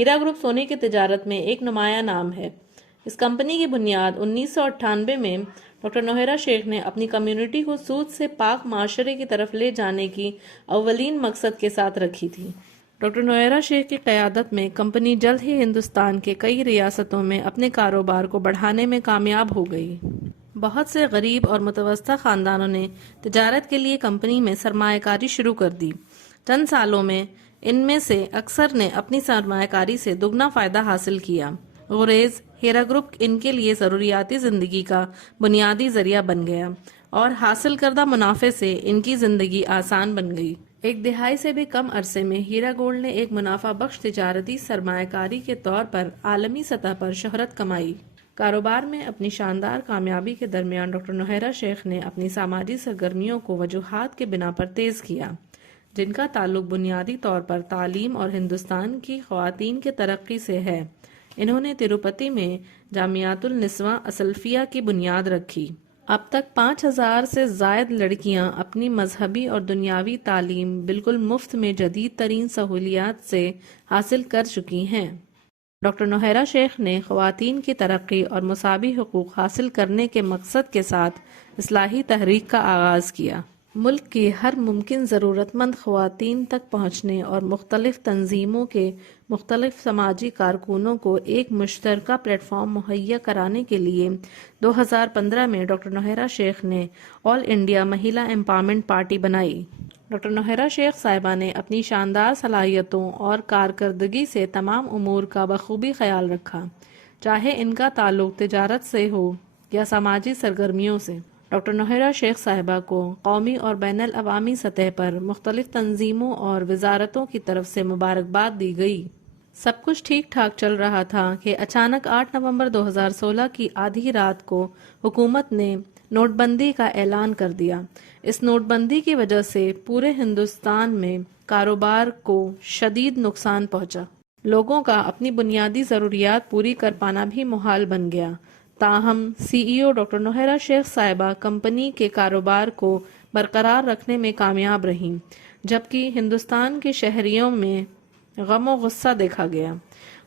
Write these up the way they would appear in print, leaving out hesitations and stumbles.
ہیرا گروپ سونے کی تجارت میں ایک نمایاں نام ہے۔ اس کمپنی کی بنیاد 1998 میں ڈاکٹر نوہیرا شیخ نے اپنی کمیونٹی کو سود سے پاک معاشرے کی طرف لے جانے کی اولین مقصد کے ساتھ رکھی تھی۔ ڈاکٹر نوہیرا شیخ کی قیادت میں کمپنی جلد ہی ہندوستان کے کئی ریاستوں میں اپنے کاروبار کو بڑھانے میں کامیاب ہو گئی۔ بہت سے غریب اور متوسطہ خاندانوں نے تجارت کے لیے کمپنی میں سرمایہ کاری شروع کر دی۔ چند سالوں میں ان میں سے اکثر نے اپنی سرمایہ کاری سے دگنا فائدہ حاصل کیا۔ غریز ہیرا گروپ ان کے لیے ضروریاتی زندگی کا بنیادی ذریعہ بن گیا اور حاصل کردہ منافع سے ان کی زندگی آسان بن گئی۔ ایک دہائی سے بھی کم عرصے میں ہیرا گولڈ نے ایک منافع بخش تجارتی سرمایہ کاری کے طور پر عالمی سطح پر شہرت کمائی۔ کاروبار میں اپنی شاندار کامیابی کے درمیان ڈاکٹر نوہیرا شیخ نے اپنی سماجی سرگرمیوں کو وجوہات کے بنا پر تیز کیا، جن کا تعلق بنیادی طور پر تعلیم اور ہندوستان کی خواتین کے ترقی سے ہے۔ انہوں نے تروپتی میں جامعۃ النسواں اسلفیہ کی بنیاد رکھی۔ اب تک 5000 سے زائد لڑکیاں اپنی مذہبی اور دنیاوی تعلیم بالکل مفت میں جدید ترین سہولیات سے حاصل کر چکی ہیں۔ ڈاکٹر نوہیرا شیخ نے خواتین کی ترقی اور مساوی حقوق حاصل کرنے کے مقصد کے ساتھ اصلاحی تحریک کا آغاز کیا۔ ملک کی ہر ممکن ضرورت مند خواتین تک پہنچنے اور مختلف تنظیموں کے مختلف سماجی کارکنوں کو ایک مشترکہ پلیٹ فارم مہیا کرانے کے لیے 2015 میں ڈاکٹر نوہیرا شیخ نے آل انڈیا مہیلا امپاورمنٹ پارٹی بنائی۔ ڈاکٹر نوہیرا شیخ صاحبہ نے اپنی شاندار صلاحیتوں اور کارکردگی سے تمام امور کا بخوبی خیال رکھا، چاہے ان کا تعلق تجارت سے ہو یا سماجی سرگرمیوں سے۔ ڈاکٹر نوہیرا شیخ صاحبہ کو قومی اور بین الاقوامی سطح پر مختلف تنظیموں اور وزارتوں کی طرف سے مبارکباد دی گئی۔ سب کچھ ٹھیک ٹھاک چل رہا تھا کہ اچانک 8 نومبر 2016 کی آدھی رات کو حکومت نے نوٹ بندی کا اعلان کر دیا۔ اس نوٹ بندی کی وجہ سے پورے ہندوستان میں کاروبار کو شدید نقصان پہنچا۔ لوگوں کا اپنی بنیادی ضروریات پوری کر پانا بھی محال بن گیا۔ تاہم سی ای او ڈاکٹر نوہیرا شیخ صاحبہ کمپنی کے کاروبار کو برقرار رکھنے میں کامیاب رہیں، جبکہ ہندوستان کے شہریوں میں غم و غصہ دیکھا گیا۔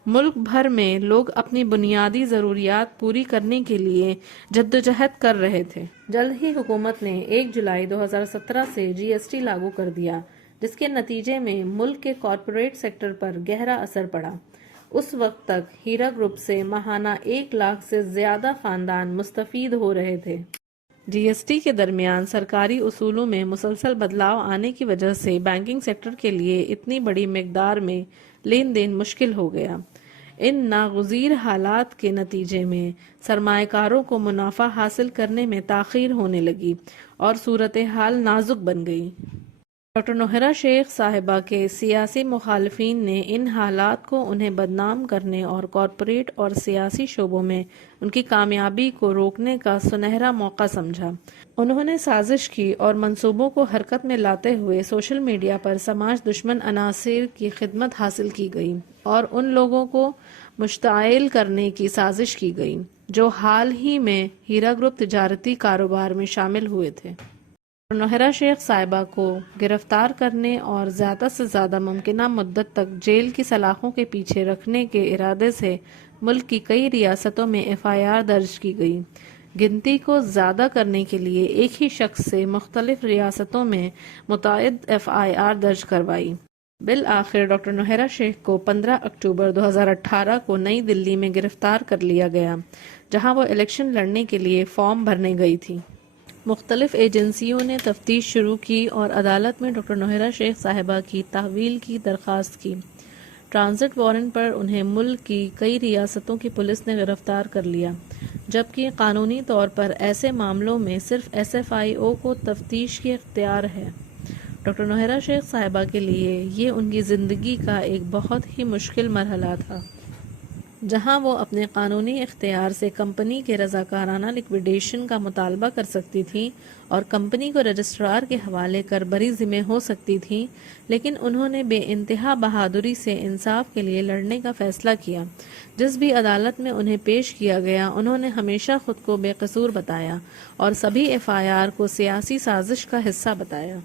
ملک بھر میں لوگ اپنی بنیادی ضروریات پوری کرنے کے لیے جدوجہد کر رہے تھے۔ جلد ہی حکومت نے 1 جولائی 2017 سے جی ایس ٹی لاگو کر دیا، جس کے نتیجے میں ملک کے کارپوریٹ سیکٹر پر گہرا اثر پڑا۔ اس وقت تک ہیرا گروپ سے ماہانہ 1 لاکھ سے زیادہ خاندان مستفید ہو رہے تھے۔ جی ایس ٹی کے درمیان سرکاری اصولوں میں مسلسل بدلاؤ آنے کی وجہ سے بینکنگ سیکٹر کے لیے اتنی بڑی مقدار میں لین دین مشکل ہو گیا۔ ان ناگزیر حالات کے نتیجے میں سرمایہ کاروں کو منافع حاصل کرنے میں تاخیر ہونے لگی اور صورتحال نازک بن گئی۔ ڈاکٹر نوہیرا شیخ صاحبہ کے سیاسی مخالفین نے ان حالات کو انہیں بدنام کرنے اور کارپوریٹ اور سیاسی شعبوں میں ان کی کامیابی کو روکنے کا سنہرا موقع سمجھا۔ انہوں نے سازش کی اور منصوبوں کو حرکت میں لاتے ہوئے سوشل میڈیا پر سماج دشمن عناصر کی خدمت حاصل کی گئی اور ان لوگوں کو مشتعل کرنے کی سازش کی گئی جو حال ہی میں ہیرا گروپ تجارتی کاروبار میں شامل ہوئے تھے۔ نوہیرا شیخ صاحبہ کو گرفتار کرنے اور زیادہ سے زیادہ ممکنہ مدت تک جیل کی سلاخوں کے پیچھے رکھنے کے ارادے سے ملک کی کئی ریاستوں میں ایف آئی آر درج کی گئی۔ گنتی کو زیادہ کرنے کے لیے ایک ہی شخص سے مختلف ریاستوں میں متعدد ایف آئی آر درج کروائی۔ بالآخر ڈاکٹر نوہیرا شیخ کو 15 اکتوبر 2018 کو نئی دلی میں گرفتار کر لیا گیا، جہاں وہ الیکشن لڑنے کے لیے فارم بھرنے گئی تھی۔ مختلف ایجنسیوں نے تفتیش شروع کی اور عدالت میں ڈاکٹر نوہیرا شیخ صاحبہ کی تحویل کی درخواست کی۔ ٹرانزٹ وارنٹ پر انہیں ملک کی کئی ریاستوں کی پولیس نے گرفتار کر لیا، جبکہ قانونی طور پر ایسے معاملوں میں صرف ایس ایف آئی او کو تفتیش کی اختیار ہے۔ ڈاکٹر نوہیرا شیخ صاحبہ کے لیے یہ ان کی زندگی کا ایک بہت ہی مشکل مرحلہ تھا، جہاں وہ اپنے قانونی اختیار سے کمپنی کے رضاکارانہ لیکویڈیشن کا مطالبہ کر سکتی تھیں اور کمپنی کو رجسٹرار کے حوالے کر بری ذمہ ہو سکتی تھیں، لیکن انہوں نے بے انتہا بہادری سے انصاف کے لیے لڑنے کا فیصلہ کیا۔ جس بھی عدالت میں انہیں پیش کیا گیا، انہوں نے ہمیشہ خود کو بے قصور بتایا اور سبھی ایف آئی آر کو سیاسی سازش کا حصہ بتایا۔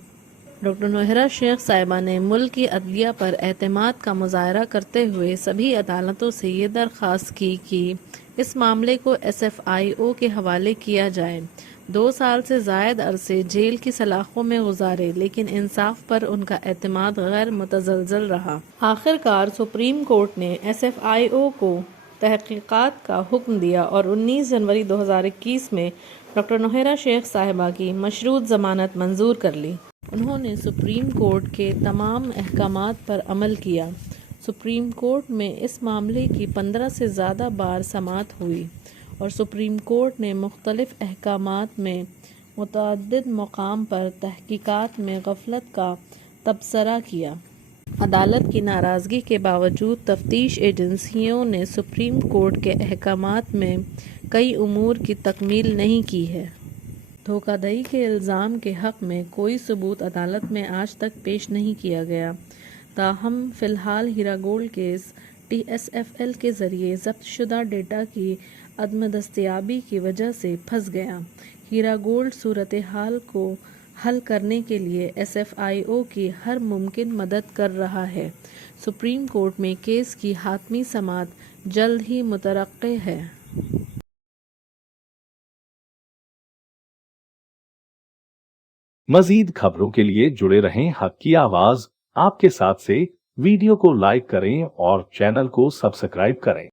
ڈاکٹر نوہرا شیخ صاحبہ نے ملک کی عدلیہ پر اعتماد کا مظاہرہ کرتے ہوئے سبھی عدالتوں سے یہ درخواست کی کہ اس معاملے کو SFIO کے حوالے کیا جائے۔ 2 سال سے زائد عرصے جیل کی سلاخوں میں گزارے لیکن انصاف پر ان کا اعتماد غیر متزلزل رہا۔ آخر کار سپریم کورٹ نے SFIO کو تحقیقات کا حکم دیا اور 19 جنوری 2021 میں ڈاکٹر نوہرا شیخ صاحبہ کی مشروط ضمانت منظور کر لی۔ انہوں نے سپریم کورٹ کے تمام احکامات پر عمل کیا۔ سپریم کورٹ میں اس معاملے کی 15 سے زیادہ بار سماعت ہوئی اور سپریم کورٹ نے مختلف احکامات میں متعدد مقام پر تحقیقات میں غفلت کا تبصرہ کیا۔ عدالت کی ناراضگی کے باوجود تفتیش ایجنسیوں نے سپریم کورٹ کے احکامات میں کئی امور کی تکمیل نہیں کی ہے۔ دھوکہ دہی کے الزام کے حق میں کوئی ثبوت عدالت میں آج تک پیش نہیں کیا گیا۔ تاہم فی الحال ہیرا گولڈ کیس TSFL کے ذریعے ضبط شدہ ڈیٹا کی عدم دستیابی کی وجہ سے پھنس گیا۔ ہیرا گولڈ صورتحال کو حل کرنے کے لیے SFIO کی ہر ممکن مدد کر رہا ہے۔ سپریم کورٹ میں کیس کی حتمی سماعت جلد ہی متوقع ہے۔ مزید خبروں کے لیے جڑے رہیں حق کی آواز آپ کے ساتھ سے۔ ویڈیو کو لائک کریں اور چینل کو سبسکرائب کریں۔